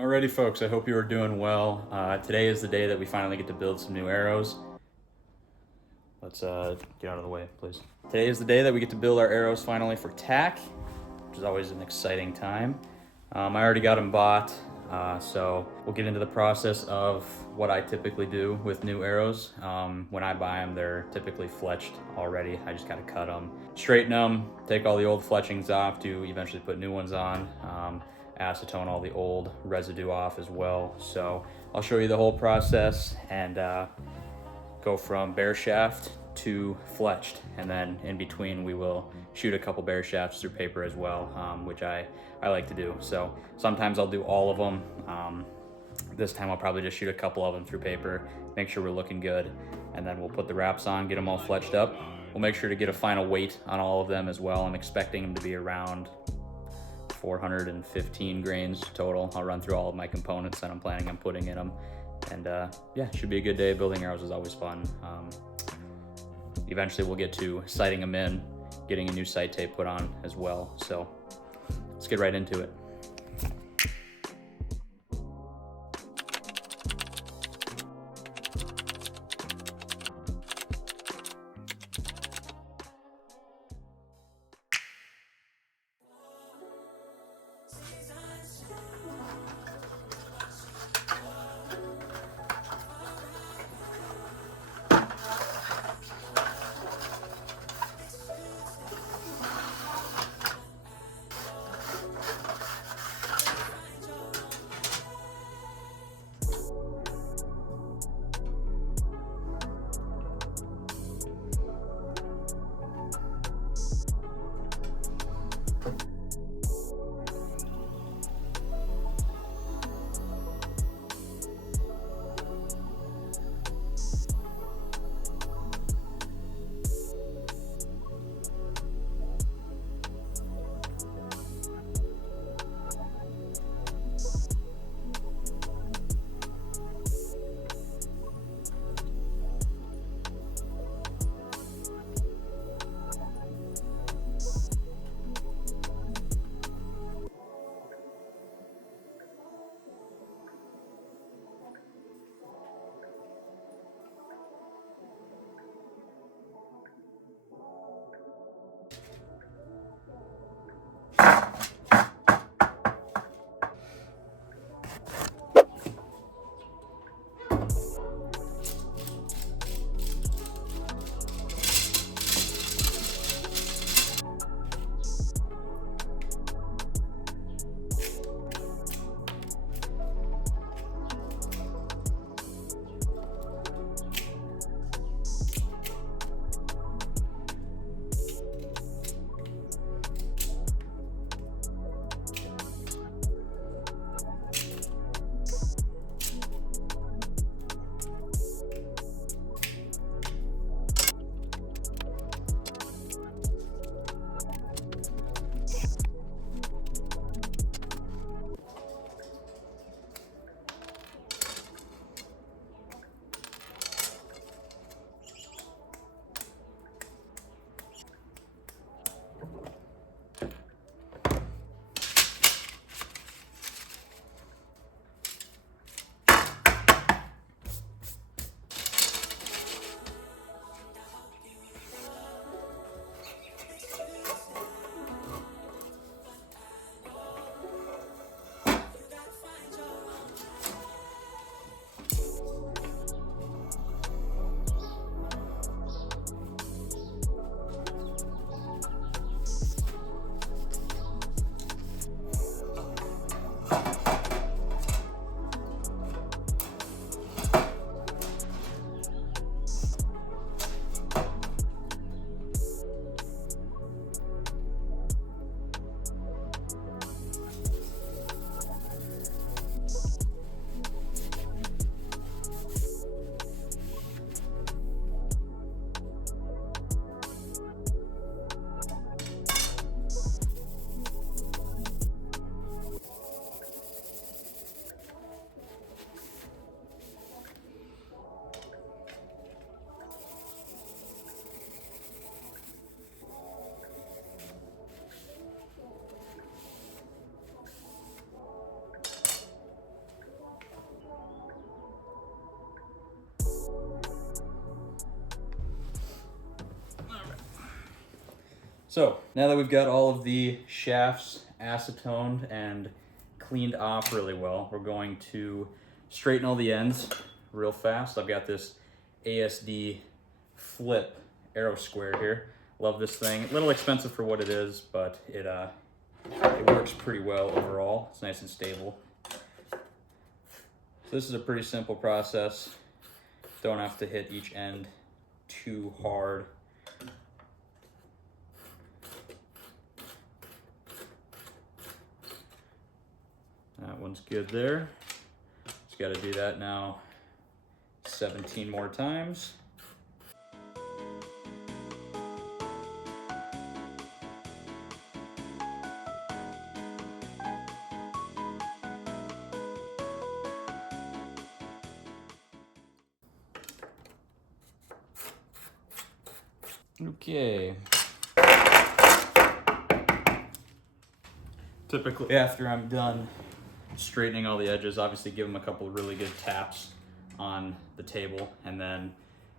Alrighty folks, I hope you are doing well. Today is the day that we finally get to build some new arrows. Let's get out of the way, please. Today is the day that we get to build our arrows finally for TAC, which is always an exciting time. I already got them bought, so we'll get into the process of what I typically do with new arrows. When I buy them, they're typically fletched already. I just gotta cut them, straighten them, take all the old fletchings off to eventually put new ones on. Acetone all the old residue off as well. So I'll show you the whole process and go from bare shaft to fletched, and then in between we will shoot a couple bare shafts through paper as well, which I like to do. So sometimes I'll do all of them. This time I'll probably just shoot a couple of them through paper, make sure we're looking good, and then we'll put the wraps on, get them all fletched up. We'll make sure to get a final weight on all of them as well. I'm expecting them to be around 415 grains total. I'll run through all of my components that I'm planning on putting in them. And yeah, it should be a good day. Building arrows is always fun. Eventually we'll get to sighting them in, getting a new sight tape put on as well. So let's get right into it. So now that we've got all of the shafts acetoned and cleaned off really well, we're going to straighten all the ends real fast. I've got this ASD flip arrow square here. Love this thing. A little expensive for what it is, but it works pretty well overall. It's nice and stable. So this is a pretty simple process. Don't have to hit each end too hard. That one's good there. Just got to do that now 17 more times. Okay. Typically after I'm done straightening all the edges, obviously give them a couple of really good taps on the table, and then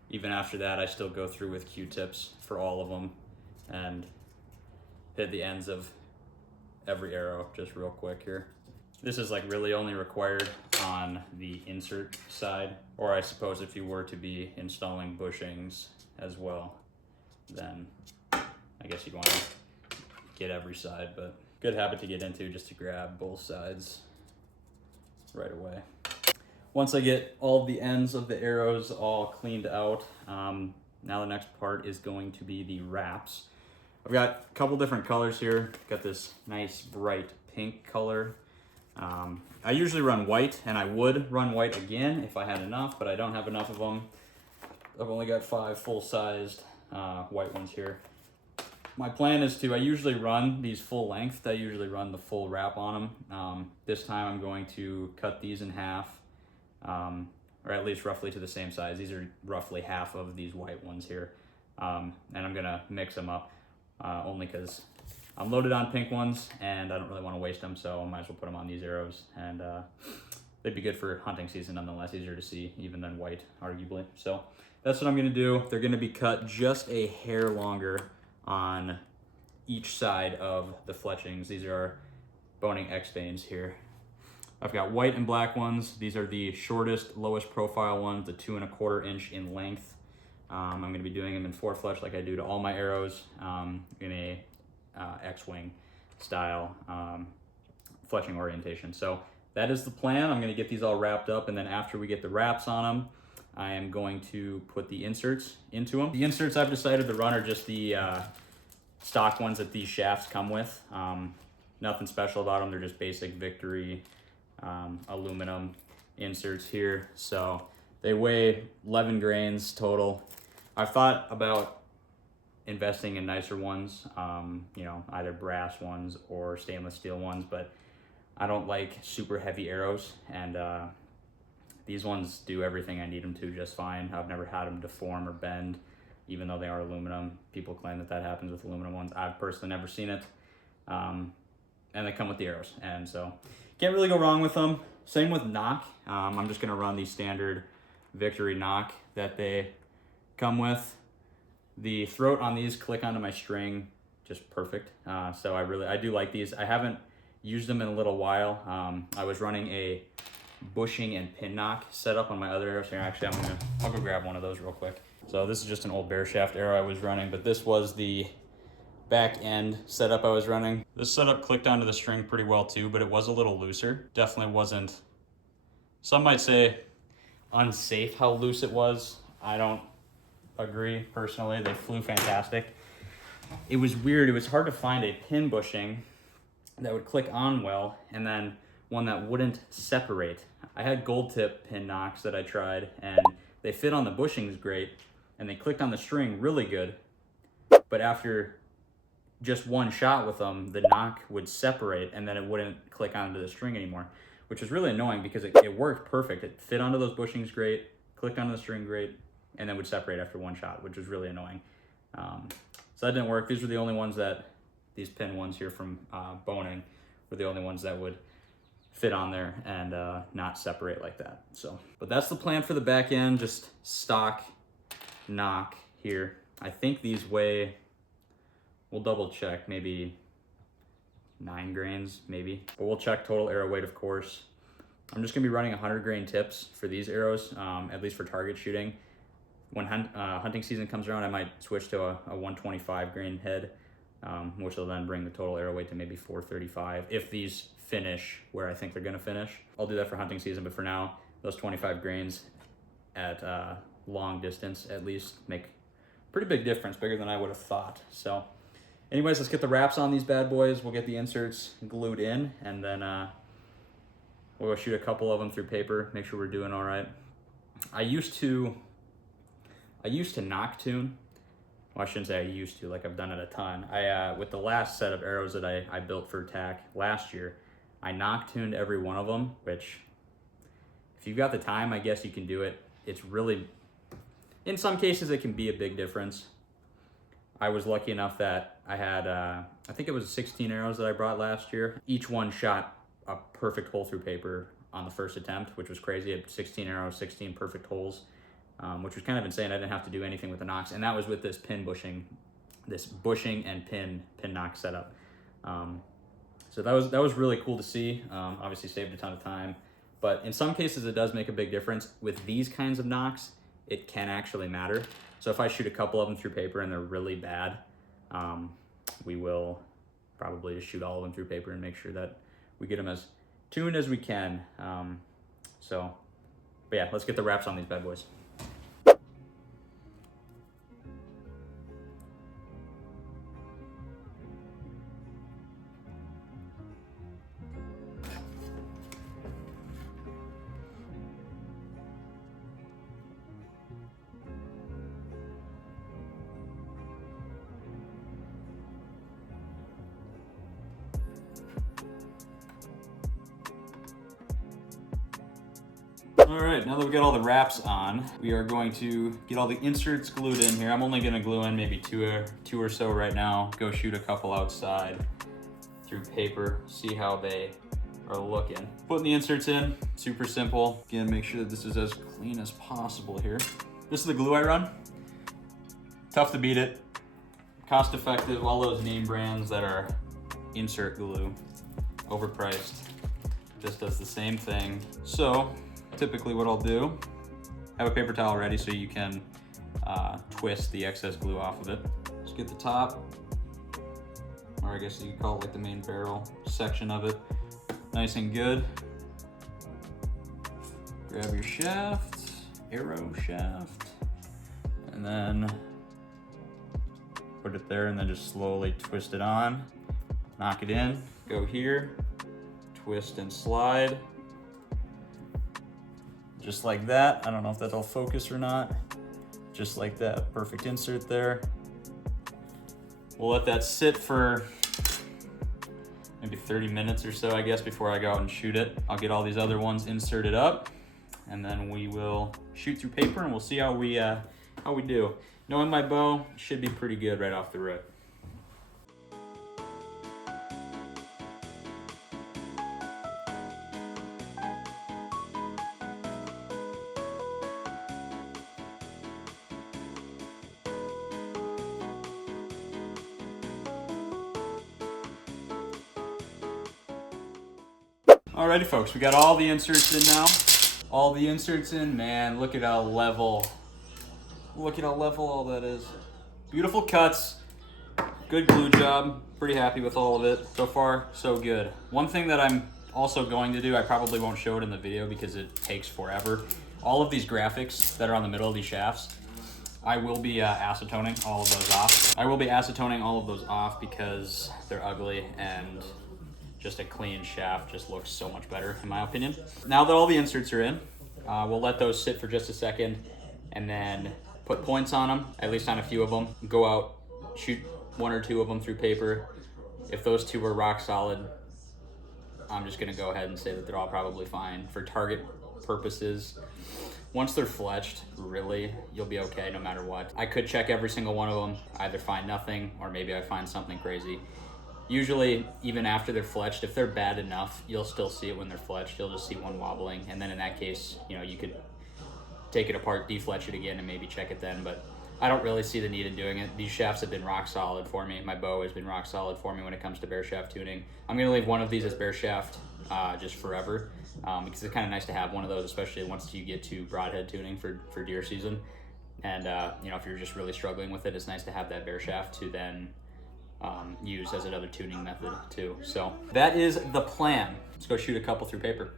even after that I still go through with Q-tips for all of them and hit the ends of every arrow just real quick here. This is like really only required on the insert side, or I suppose if you were to be installing bushings as well, then I guess you'd want to get every side, but good habit to get into just to grab both sides right away. Once I get all the ends of the arrows all cleaned out, now the next part is going to be the wraps. I've got a couple different colors here. Got this nice bright pink color. I usually run white, and I would run white again if I had enough, but I don't have enough of them. I've only got 5 full-sized white ones here. My plan is I usually run these full length. I usually run the full wrap on them. This time I'm going to cut these in half, or at least roughly to the same size. These are roughly half of these white ones here. And I'm gonna mix them up only because I'm loaded on pink ones and I don't really want to waste them, so I might as well put them on these arrows, and they'd be good for hunting season nonetheless, easier to see even than white, arguably. So that's what I'm gonna do. They're gonna be cut just a hair longer on each side of the fletchings. These are Bohning X-Vanes here. I've got white and black ones. These are the shortest, lowest profile ones, the 2 1/4 inch in length. I'm gonna be doing them in 4 fletch like I do to all my arrows, in a X-Wing style fletching orientation. So that is the plan. I'm gonna get these all wrapped up, and then after we get the wraps on them, I am going to put the inserts into them. The inserts I've decided to run are just the stock ones that these shafts come with. Nothing special about them. They're just basic Victory aluminum inserts here. So they weigh 11 grains total. I've thought about investing in nicer ones, you know, either brass ones or stainless steel ones, but I don't like super heavy arrows, and these ones do everything I need them to just fine. I've never had them deform or bend, even though they are aluminum. People claim that that happens with aluminum ones. I've personally never seen it. And they come with the arrows, and so can't really go wrong with them. Same with nock. I'm just gonna run the standard Victory nock that they come with. The throat on these click onto my string just perfect. So I do like these. I haven't used them in a little while. I was running a bushing and pin nock setup on my other arrows here. Actually, I'll go grab one of those real quick. So this is just an old bear shaft arrow I was running, but this was the back end setup I was running. This setup clicked onto the string pretty well too, but it was a little looser. Definitely wasn't, some might say unsafe how loose it was. I don't agree personally. They flew fantastic. It was weird. It was hard to find a pin bushing that would click on well, and then one that wouldn't separate. I had gold tip pin nocks that I tried, and they fit on the bushings great, and they clicked on the string really good, but after just one shot with them, the nock would separate, and then it wouldn't click onto the string anymore, which was really annoying because it worked perfect. It fit onto those bushings great, clicked onto the string great, and then would separate after one shot, which was really annoying. So that didn't work. These were the only ones these pin ones here from Bohning were the only ones that would fit on there and not separate like that. So, but that's the plan for the back end, just stock nock here. I think these weigh We'll double check, maybe 9 grains, maybe. But we'll check total arrow weight, of course. I'm just gonna be running 100 grain tips for these arrows, at least for target shooting. When hunting season comes around, I might switch to a 125 grain head, which will then bring the total arrow weight to maybe 435 if these finish where I think they're gonna finish. I'll do that for hunting season, but for now, those 25 grains at long distance at least make pretty big difference, bigger than I would have thought. So anyways, let's get the wraps on these bad boys. We'll get the inserts glued in, and then we'll go shoot a couple of them through paper, make sure we're doing all right. I used to nock tune. Well, I shouldn't say I used to, like I've done it a ton. With the last set of arrows that I built for TAC last year, I nock tuned every one of them, which if you've got the time, I guess you can do it. It's really, in some cases, it can be a big difference. I was lucky enough that I had, I think it was 16 arrows that I brought last year. Each one shot a perfect hole through paper on the first attempt, which was crazy. I had 16 arrows, 16 perfect holes, which was kind of insane. I didn't have to do anything with the nocks, and that was with this bushing and pin nock setup. So that was really cool to see. Obviously saved a ton of time, but in some cases it does make a big difference. With these kinds of nocks, it can actually matter. So if I shoot a couple of them through paper and they're really bad, we will probably just shoot all of them through paper and make sure that we get them as tuned as we can. But yeah, let's get the wraps on these bad boys. All right, now that we got all the wraps on, we are going to get all the inserts glued in here. I'm only gonna glue in maybe two or so right now. Go shoot a couple outside through paper, see how they are looking. Putting the inserts in, super simple. Again, make sure that this is as clean as possible here. This is the glue I run. Tough to beat it. Cost effective, all those name brands that are insert glue, overpriced. Just does the same thing. So, typically what I'll do, have a paper towel ready so you can twist the excess glue off of it. Just get the top, or I guess you could call it like the main barrel section of it, nice and good. Grab your shaft, arrow shaft, and then put it there and then just slowly twist it on, knock it in, go here, twist and slide. Just like that. I don't know if that'll focus or not. Just like that, perfect insert there. We'll let that sit for maybe 30 minutes or so, I guess, before I go out and shoot it. I'll get all these other ones inserted up, and then we will shoot through paper and we'll see how we do. Knowing my bow, should be pretty good right off the rip. Alrighty folks, we got all the inserts in now. All the inserts in, man, look at how level all that is. Beautiful cuts, good glue job, pretty happy with all of it. So far, so good. One thing that I'm also going to do, I probably won't show it in the video because it takes forever. All of these graphics that are on the middle of these shafts, I will be acetoning all of those off. I will be acetoning all of those off because they're ugly, and just a clean shaft just looks so much better in my opinion. Now that all the inserts are in, we'll let those sit for just a second and then put points on them, at least on a few of them. Go out, shoot one or two of them through paper. If those two were rock solid, I'm just gonna go ahead and say that they're all probably fine. For target purposes, once they're fletched, really, you'll be okay no matter what. I could check every single one of them, either find nothing or maybe I find something crazy. Usually, even after they're fletched, if they're bad enough, you'll still see it when they're fletched. You'll just see one wobbling, and then in that case, you know, you could take it apart, defletch it again, and maybe check it then. But I don't really see the need in doing it. These shafts have been rock solid for me. My bow has been rock solid for me when it comes to bare shaft tuning. I'm gonna leave one of these as bare shaft just forever because it's kind of nice to have one of those, especially once you get to broadhead tuning for deer season. And you know, if you're just really struggling with it, it's nice to have that bare shaft to then use as another tuning method too. So that is the plan. Let's go shoot a couple through paper.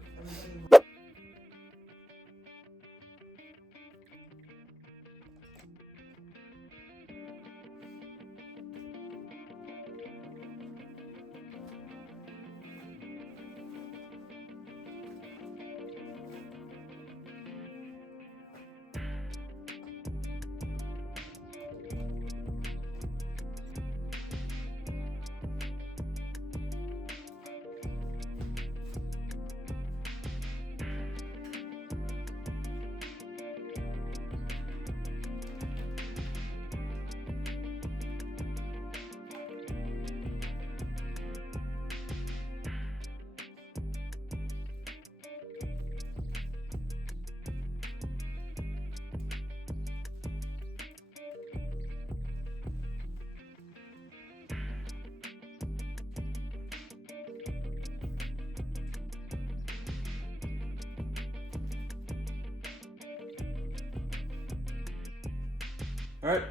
All right,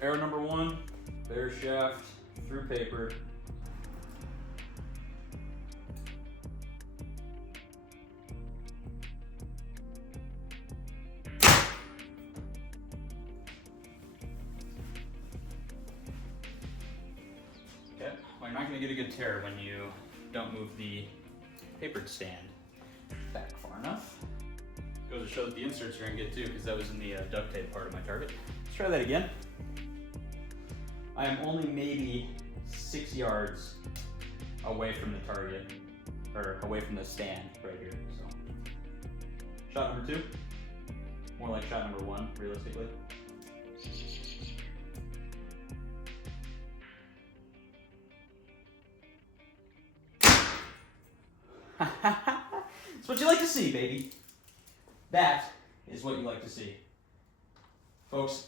arrow number 1, bare shaft through paper. Okay, well, you're not gonna get a good tear when you don't move the paper stand back far enough. Goes to show that the inserts are gonna get too, because that was in the duct tape part of my target. Let's try that again. I am only maybe 6 yards away from the target, or away from the stand right here. So, shot number 2, more like shot number 1, realistically. That's what you like to see, baby. That is what you like to see. Folks,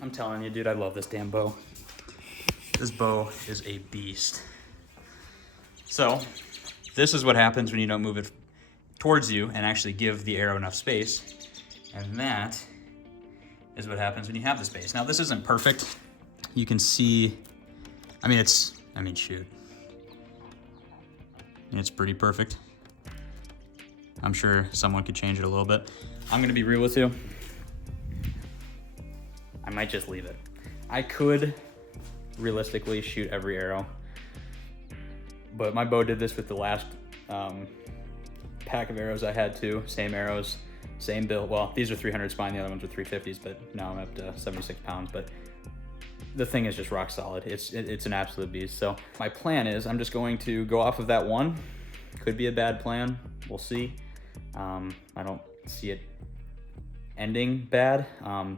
I'm telling you, dude, I love this damn bow. This bow is a beast. So, this is what happens when you don't move it towards you and actually give the arrow enough space. And that is what happens when you have the space. Now, this isn't perfect. You can see, shoot. It's pretty perfect. I'm sure someone could change it a little bit. I'm gonna be real with you. I might just leave it. I could realistically shoot every arrow, but my bow did this with the last pack of arrows I had too. Same arrows, same build. Well, these are 300 spine, the other ones are 350s, but now I'm up to 76 pounds. But the thing is just rock solid. It's an absolute beast. So my plan is I'm just going to go off of that one. Could be a bad plan, we'll see. I don't see it ending bad.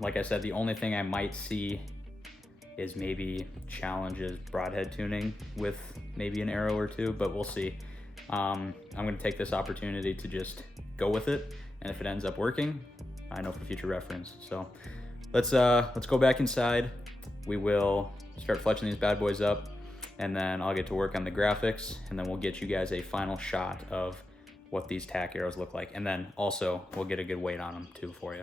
Like I said, the only thing I might see is maybe challenges broadhead tuning with maybe an arrow or two, but we'll see. I'm gonna take this opportunity to just go with it, and if it ends up working, I know for future reference. So let's go back inside. We will start fletching these bad boys up, and then I'll get to work on the graphics, and then we'll get you guys a final shot of what these TAC arrows look like. And then also we'll get a good weight on them too for you.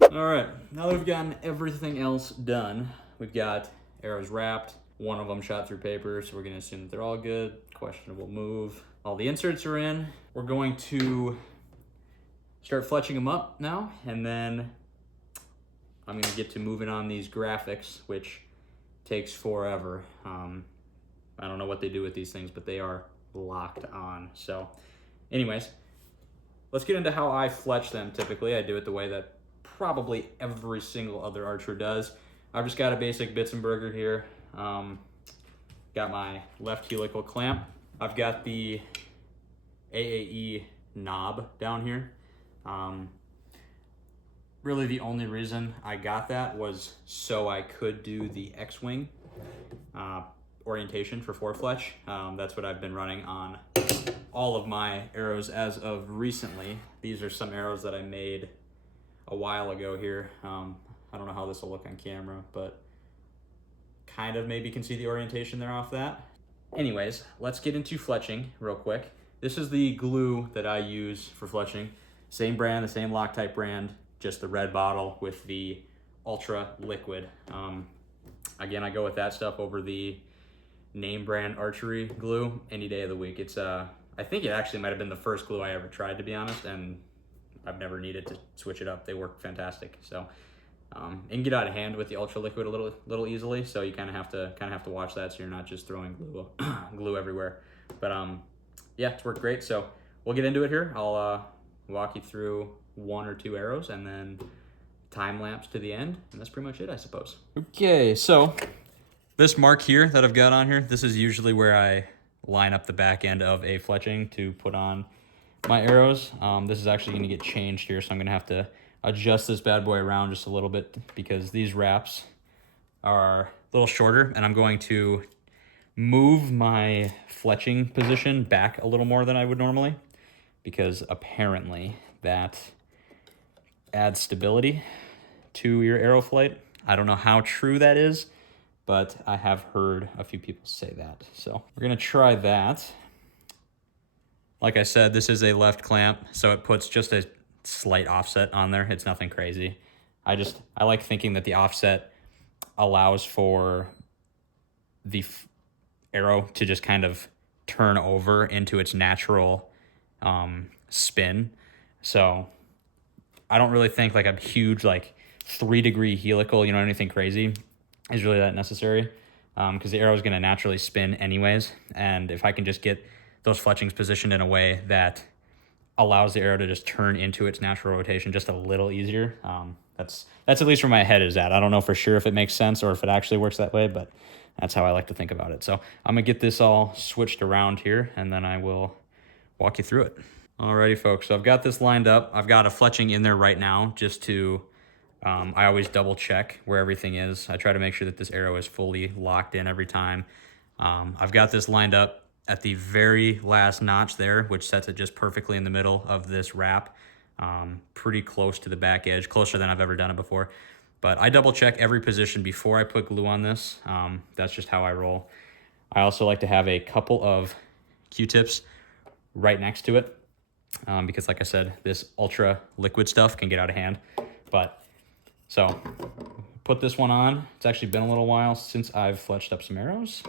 All right, now that we've gotten everything else done, we've got arrows wrapped, one of them shot through paper, so we're gonna assume that they're all good, questionable move. All the inserts are in. We're going to start fletching them up now, and then I'm gonna get to moving on these graphics, which takes forever. I don't know what they do with these things, but they are locked on. So anyways, let's get into how I fletch them. Typically, I do it the way that probably every single other archer does. I've just got a basic Bitzenberger here. Got my left helical clamp. I've got the AAE knob down here. Really the only reason I got that was so I could do the X-wing orientation for fletch. That's what I've been running on all of my arrows as of recently. These are some arrows that I made a while ago here. I don't know how this will look on camera, but kind of maybe can see the orientation there off that. Anyways, let's get into fletching real quick. This is the glue that I use for fletching. Same brand, the same Loctite brand, just the red bottle with the ultra liquid. Again, I go with that stuff over the name brand archery glue any day of the week. It's I think it actually might have been the first glue I ever tried, to be honest, and I've never needed to switch it up. They work fantastic. So it can get out of hand with the ultra liquid a little easily, so you kind of have to watch that so you're not just throwing glue everywhere. But yeah, it's worked great. So we'll get into it here. I'll walk you through 1 or 2 arrows and then time lapse to the end, and that's pretty much it, I suppose. Okay, so this mark here that I've got on here, this is usually where I line up the back end of a fletching to put on my arrows. This is actually going to get changed here, so I'm going to have to adjust this bad boy around just a little bit because these wraps are a little shorter, and I'm going to move my fletching position back a little more than I would normally, because apparently that adds stability to your arrow flight. I don't know how true that is, but I have heard a few people say that. So we're gonna try that. Like I said, this is a left clamp, so it puts just a slight offset on there. It's nothing crazy. I like thinking that the offset allows for the arrow to just kind of turn over into its natural spin. So I don't really think like a huge like 3-degree helical, anything crazy is really that necessary, because the arrow is going to naturally spin anyways. And if I can just get those fletchings positioned in a way that allows the arrow to just turn into its natural rotation just a little easier, that's at least where my head is at. I don't know for sure if it makes sense or if it actually works that way, but that's how I like to think about it. So I'm gonna get this all switched around here, and then I will walk you through it. Alrighty, folks, so I've got this lined up. I've got a fletching in there right now just to, I always double check where everything is. I try to make sure that this arrow is fully locked in every time. I've got this lined up at the very last notch there, which sets it just perfectly in the middle of this wrap, pretty close to the back edge, closer than I've ever done it before. But I double check every position before I put glue on this. That's just how I roll. I also like to have a couple of Q-tips right next to it, because like I said, this ultra liquid stuff can get out of hand. But so put this one on. It's actually been a little while since I've fletched up some arrows.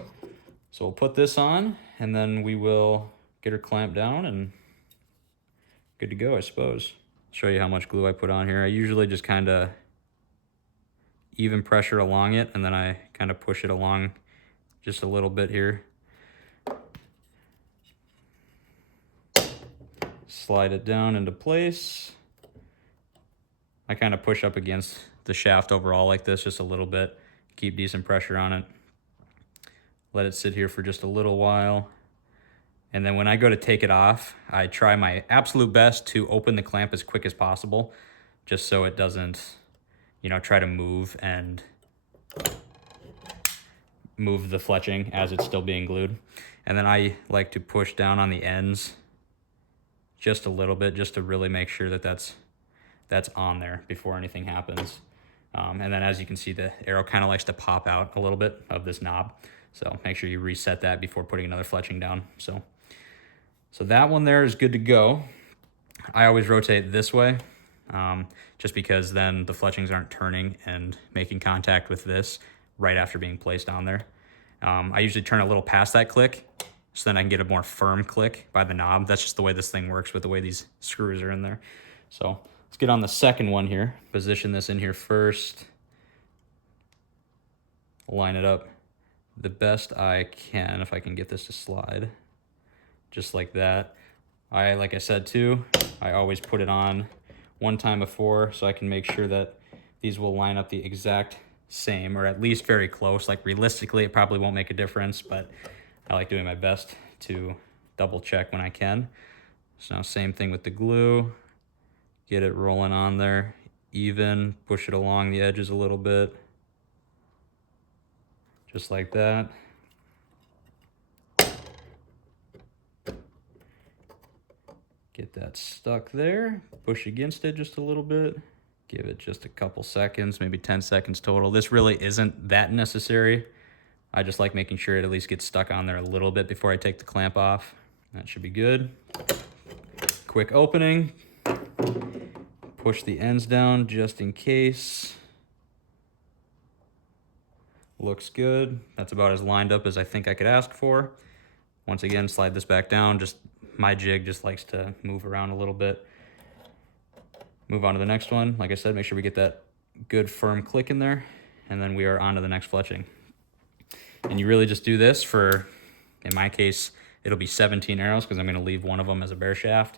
So we'll put this on, and then we will get her clamped down and good to go, I suppose. Show you how much glue I put on here. I usually just kind of even pressure along it, and then I kind of push it along just a little bit here. Slide it down into place. I kind of push up against the shaft overall like this just a little bit, keep decent pressure on it. Let it sit here for just a little while. And then when I go to take it off, I try my absolute best to open the clamp as quick as possible, just so it doesn't, try to move the fletching as it's still being glued. And then I like to push down on the ends just a little bit, just to really make sure that that's on there before anything happens. And then as you can see, the arrow kind of likes to pop out a little bit of this knob. So make sure you reset that before putting another fletching down. So that one there is good to go. I always rotate this way, just because then the fletchings aren't turning and making contact with this right after being placed on there. I usually turn a little past that click, so then I can get a more firm click by the knob. That's just the way this thing works with the way these screws are in there. So let's get on the second one here. Position this in here first. Line it up the best I can, if I can get this to slide. Just like that. Like I said too, I always put it on one time before so I can make sure that these will line up the exact same, or at least very close. Like realistically, it probably won't make a difference, but I like doing my best to double check when I can. So now same thing with the glue. Get it rolling on there, even, push it along the edges a little bit. Just like that. Get that stuck there, push against it just a little bit. Give it just a couple seconds, maybe 10 seconds total. This really isn't that necessary. I just like making sure it at least gets stuck on there a little bit before I take the clamp off. That should be good. Quick opening. Push the ends down just in case. Looks good. That's about as lined up as I think I could ask for. Once again, slide this back down. Just my jig just likes to move around a little bit. Move on to the next one. Like I said, make sure we get that good firm click in there, and then we are on to the next fletching. And you really just do this for, in my case, it'll be 17 arrows because I'm going to leave one of them as a bare shaft.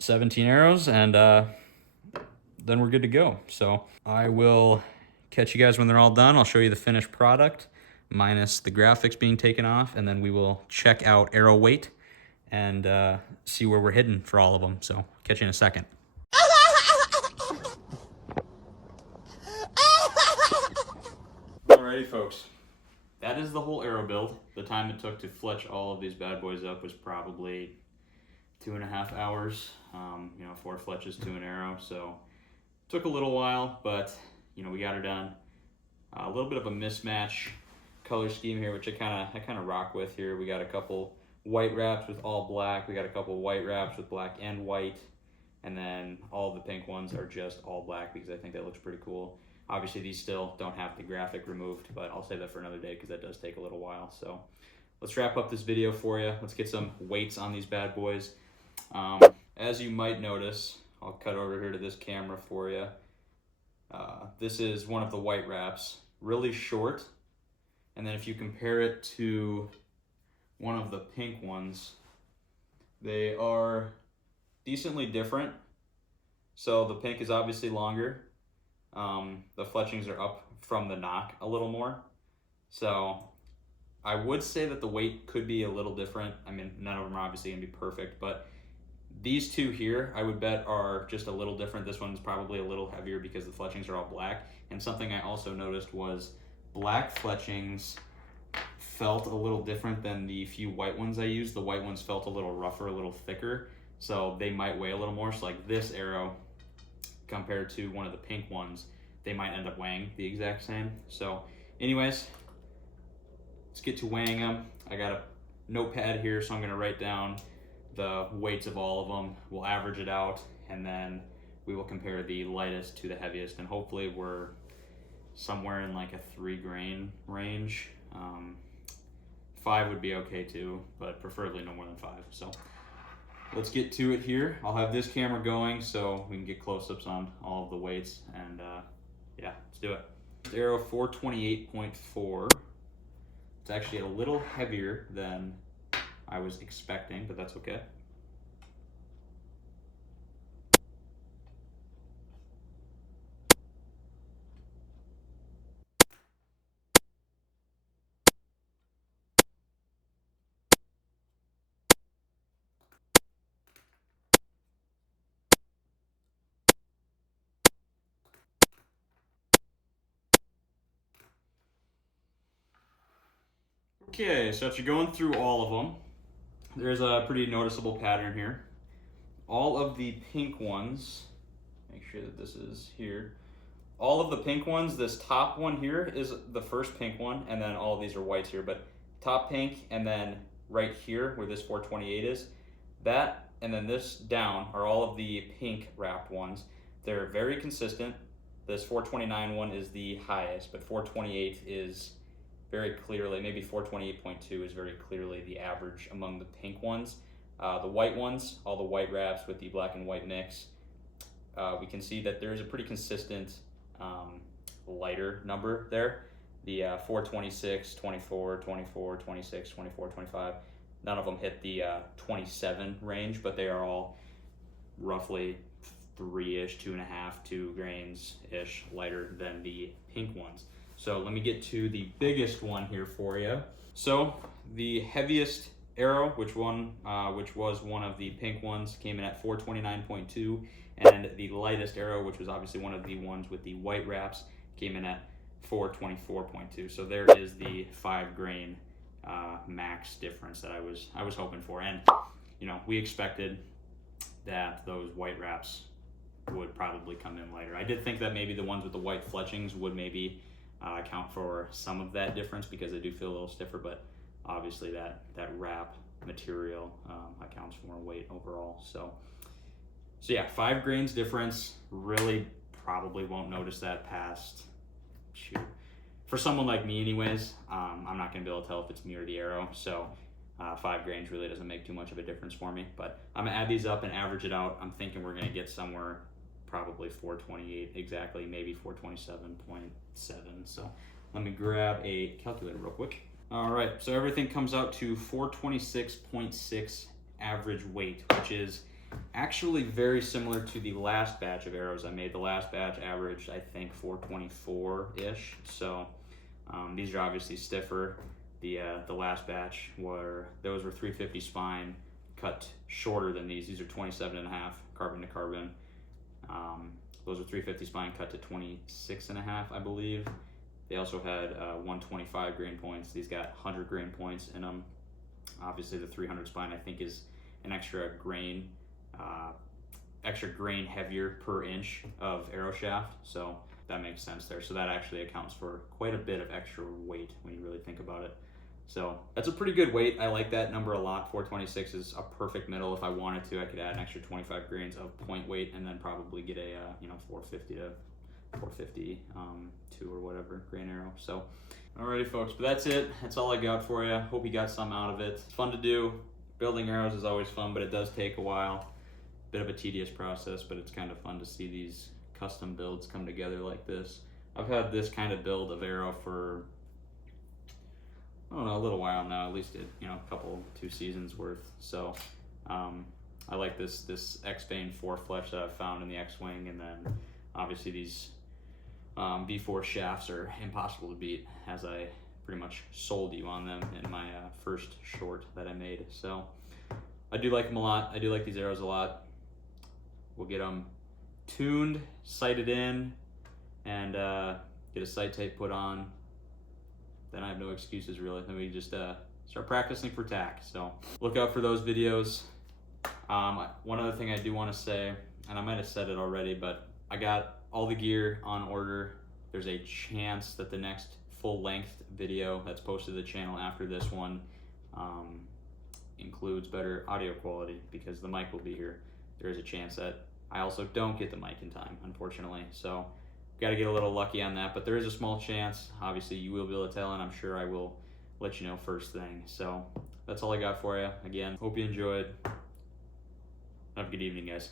17 arrows, and then we're good to go. So I will catch you guys when they're all done. I'll show you the finished product minus the graphics being taken off, and then we will check out arrow weight and see where we're heading for all of them. So catch you in a second. Alrighty, folks. That is the whole arrow build. The time it took to fletch all of these bad boys up was probably 2.5 hours. 4 fletches to an arrow, so took a little while, but we got her done. A little bit of a mismatch color scheme here, which I kind of rock with here. We got a couple white wraps with all black. We got a couple white wraps with black and white, and then all of the pink ones are just all black because I think that looks pretty cool. Obviously, these still don't have the graphic removed, but I'll save that for another day because that does take a little while. So let's wrap up this video for you. Let's get some weights on these bad boys. As you might notice, I'll cut over here to this camera for you. This is one of the white wraps, really short. And then if you compare it to one of the pink ones, they are decently different. So the pink is obviously longer. The fletchings are up from the nock a little more. So I would say that the weight could be a little different. I mean, none of them are obviously gonna be perfect, but these two here, I would bet are just a little different. This one's probably a little heavier because the fletchings are all black. And something I also noticed was black fletchings felt a little different than the few white ones I used. The white ones felt a little rougher, a little thicker, so they might weigh a little more. So like this arrow compared to one of the pink ones, they might end up weighing the exact same. So anyways, let's get to weighing them. I got a notepad here, so I'm gonna write down the weights of all of them. We'll average it out, and then we will compare the lightest to the heaviest, and hopefully we're somewhere in like a 3 grain range. 5 would be okay too, but preferably no more than 5. So let's get to it here. I'll have this camera going so we can get close-ups on all of the weights, and yeah, let's do it. Arrow 428.4. It's actually a little heavier than I was expecting, but that's okay. Okay, so after going through all of them, there's a pretty noticeable pattern here. All of the pink ones, make sure that this is here. All of the pink ones, this top one here is the first pink one, and then all of these are whites here, but top pink, and then right here where this 428 is, that, and then this down are all of the pink wrapped ones. They're very consistent. This 429 one is the highest, but 428 is very clearly, maybe 428.2 is very clearly the average among the pink ones. The white ones, all the white wraps with the black and white mix, we can see that there's a pretty consistent lighter number there. The 426, 24, 24, 26, 24, 25, none of them hit the 27 range, but they are all roughly 3-ish, 2.5, 2 grains-ish lighter than the pink ones. So let me get to the biggest one here for you. So the heaviest arrow, which was one of the pink ones, came in at 429.2, and the lightest arrow, which was obviously one of the ones with the white wraps, came in at 424.2. So there is the 5 grain max difference that I was hoping for, and we expected that those white wraps would probably come in lighter. I did think that maybe the ones with the white fletchings would maybe account for some of that difference because they do feel a little stiffer, but obviously that wrap material accounts for more weight overall. So yeah, 5 grains difference. Really probably won't notice that past, shoot. For someone like me anyways, I'm not gonna be able to tell if it's me or the arrow, so 5 grains really doesn't make too much of a difference for me. But I'm gonna add these up and average it out. I'm thinking we're gonna get somewhere probably 428 exactly, maybe 427.7. So let me grab a calculator real quick. All right, so everything comes out to 426.6 average weight, which is actually very similar to the last batch of arrows I made. The last batch averaged, I think, 424-ish. So these are obviously stiffer. The last batch those were 350 spine, cut shorter than these. These are 27.5 carbon to carbon. Those are 350 spine cut to 26.5, I believe. They also had 125 grain points. These got 100 grain points in them. Obviously the 300 spine I think is an extra grain heavier per inch of arrow shaft, so that makes sense there. So that actually accounts for quite a bit of extra weight when you really think about it. So that's a pretty good weight. I like that number a lot. 426 is a perfect middle. If I wanted to, I could add an extra 25 grains of point weight and then probably get a 450 to 452 or whatever grain arrow. So alrighty folks, but that's it. That's all I got for you. Hope you got some out of it. It's fun to do. Building arrows is always fun, but it does take a while. Bit of a tedious process, but it's kind of fun to see these custom builds come together like this. I've had this kind of build of arrow for, I don't know, a little while now, at least a couple, 2 seasons worth. So I like this X-Vane 4 fletch that I've found in the X-Wing, and then obviously these V4 shafts are impossible to beat, as I pretty much sold you on them in my first short that I made. So I do like them a lot. I do like these arrows a lot. We'll get them tuned, sighted in, and get a sight tape put on. Then I have no excuses really. Then we just start practicing for TAC. So look out for those videos. One other thing I do want to say, and I might have said it already, but I got all the gear on order. There's a chance that the next full-length video that's posted to the channel after this one includes better audio quality because the mic will be here. There is a chance that I also don't get the mic in time, unfortunately. So got to get a little lucky on that, but there is a small chance. Obviously you will be able to tell, and I'm sure I will let you know first thing. So that's all I got for you. Again, hope you enjoyed. Have a good evening, guys.